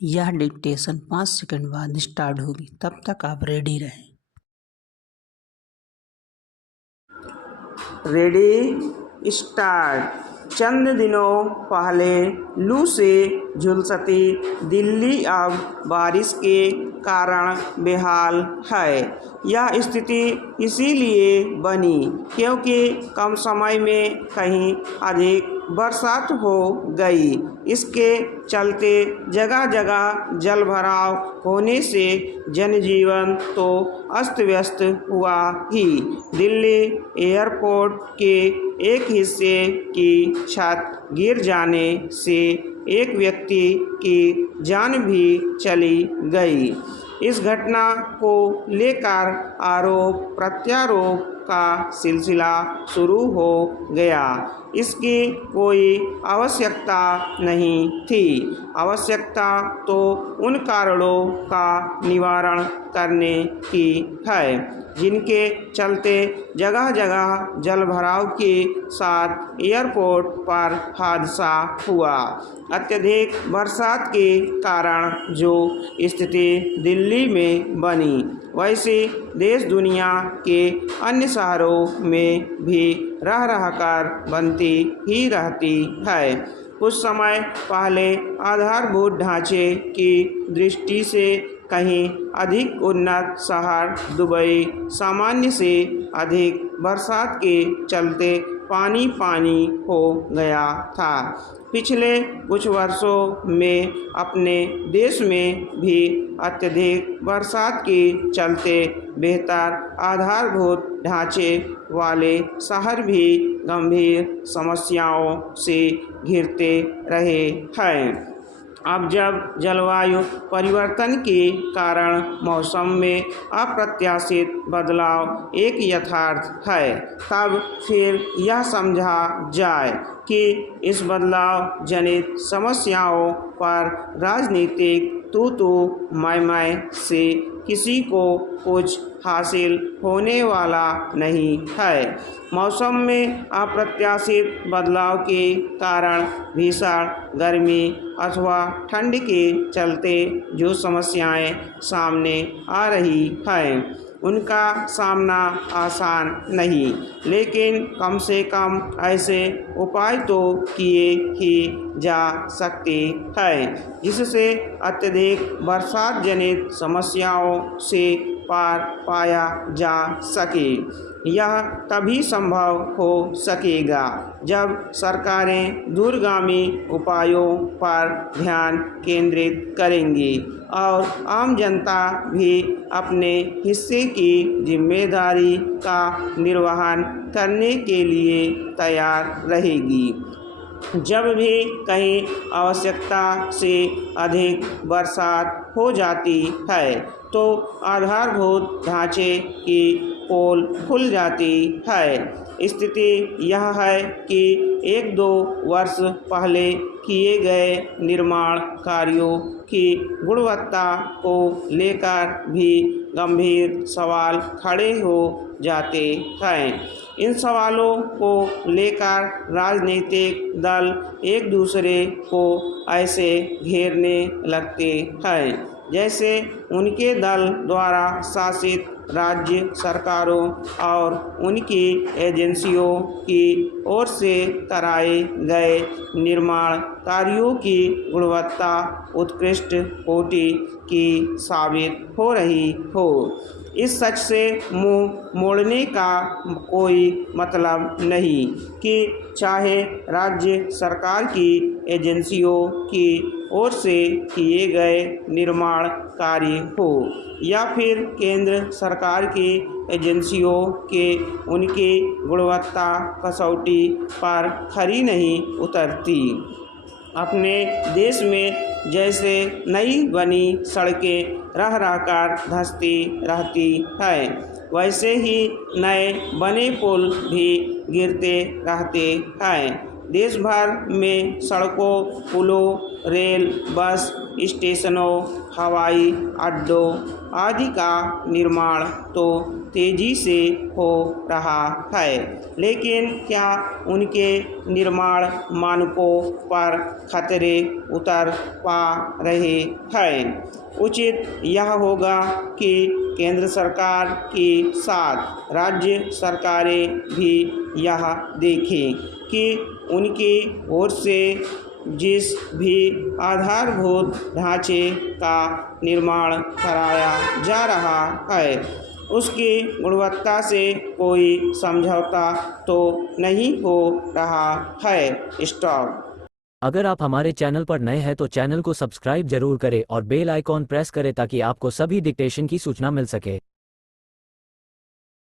यह dictation 5 second बाद start होगी, तब तक आप रेडी रहें। Ready start. चंद दिनों पहले लू से झुलसती दिल्ली अब बारिश के कारण बेहाल है। यह स्थिति इसीलिए बनी क्योंकि कम समय में कहीं अधिक बरसात हो गई। इसके चलते जगह जगह जलभराव होने से जनजीवन तो अस्त व्यस्त हुआ ही। दिल्ली एयरपोर्ट के एक हिस्से की छत गिर जाने से एक व्यक्ति की जान भी चली गई। इस घटना को लेकर आरोप प्रत्यारोप का सिलसिला शुरू हो गया। इसकी कोई आवश्यकता नहीं थी। आवश्यकता तो उन कारणों का निवारण करने की है जिनके चलते जगह जगह जलभराव के साथ एयरपोर्ट पर हादसा हुआ। अत्यधिक बरसात के कारण जो स्थिति दिल्ली में बनी, वैसे देश दुनिया के अन्य शहरों में भी रह रहकर बनती ही रहती है। कुछ समय पहले आधारभूत ढांचे की दृष्टि से कहीं अधिक उन्नत शहर दुबई सामान्य से अधिक बरसात के चलते पानी पानी हो गया था। पिछले कुछ वर्षों में अपने देश में भी अत्यधिक बरसात के चलते बेहतर आधारभूत ढांचे वाले शहर भी गंभीर समस्याओं से घिरते रहे हैं। अब जब जलवायु परिवर्तन के कारण मौसम में अप्रत्याशित बदलाव एक यथार्थ है, तब फिर यह समझा जाए कि इस बदलाव जनित समस्याओं पर राजनीतिक तू मैं से किसी को कुछ हासिल होने वाला नहीं है। मौसम में अप्रत्याशित बदलाव के कारण भीषण गर्मी अथवा ठंड के चलते जो समस्याएं सामने आ रही हैं, उनका सामना आसान नहीं, लेकिन कम से कम ऐसे उपाय तो किए ही जा सकते हैं जिससे अत्यधिक बरसात जनित समस्याओं से पार पाया जा सके। यह तभी संभव हो सकेगा जब सरकारें दूरगामी उपायों पर ध्यान केंद्रित करेंगी और आम जनता भी अपने हिस्से की जिम्मेदारी का निर्वहन करने के लिए तैयार रहेगी। जब भी कहीं आवश्यकता से अधिक बरसात हो जाती है तो आधारभूत ढांचे की पोल खुल जाती है। स्थिति यह है कि 1-2 वर्ष पहले किए गए निर्माण कार्यों की गुणवत्ता को लेकर भी गंभीर सवाल खड़े हो जाते हैं। इन सवालों को लेकर राजनीतिक दल एक दूसरे को ऐसे घेरने लगते हैं जैसे उनके दल द्वारा शासित राज्य सरकारों और उनकी एजेंसियों की ओर से कराए गए निर्माण कार्यों की गुणवत्ता उत्कृष्ट कोटि की साबित हो रही हो। इस सच से मुंह मोड़ने का कोई मतलब नहीं कि चाहे राज्य सरकार की एजेंसियों की ओर से किए गए निर्माण कार्य हो या फिर केंद्र सरकार की एजेंसियों के उनकी गुणवत्ता कसौटी पर खरी नहीं उतरती। अपने देश में जैसे नई बनी सड़कें रह रहकर धंसती रहती है, वैसे ही नए बने पुल भी गिरते रहते हैं। देश भर में सड़कों, पुलों, रेल, बस स्टेशनों, हवाई अड्डों आदि का निर्माण तो तेजी से हो रहा है, लेकिन क्या उनके निर्माण मानकों पर खतरे उतर पा रहे हैं? उचित यह होगा कि केंद्र सरकार के साथ राज्य सरकारें भी यह देखें कि उनकी ओर से जिस भी आधारभूत ढांचे का निर्माण कराया जा रहा है उसकी गुणवत्ता से कोई समझौता तो नहीं हो रहा है। स्टॉप। अगर आप हमारे चैनल पर नए हैं तो चैनल को सब्सक्राइब जरूर करें और बेल आइकॉन प्रेस करें ताकि आपको सभी डिक्टेशन की सूचना मिल सके।